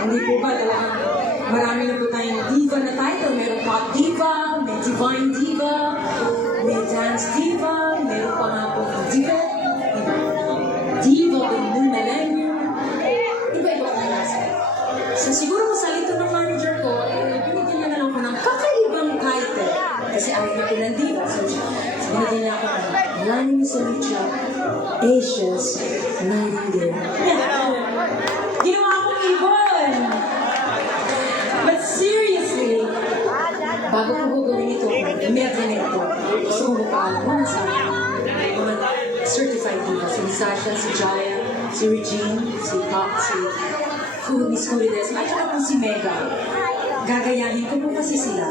Hindi po ba talagang marami na po tayong diva na title. Merong pop diva, may divine diva, may dance diva, meron pa nga po diva, diva of the new millennium. Iba-iba ang klase. So siguro kung sa ito ng manager ko, binigyan niya na lang ko ng kakaibang title. Kasi ayaw na po ng diva. So binigyan niya ako ng Lani Solucha, Asia's Nightingale. Ginawa akong ibon! But seriously, bago ko gagawin ito, i-merge na ito, gusto kong mapaalam muna sa mga certified diva. Si Sasha, si Jaya, si Regine, si Pop, si Miss Curides, at saka po si Mega. Gagayahin ko po kasi sila.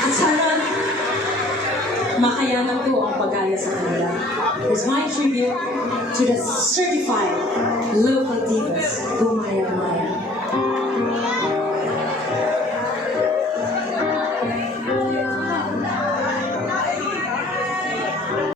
At sana makayanan ko ang pag-aya sa kanila. It's my tribute to the certified local divas, Gumaya Maya.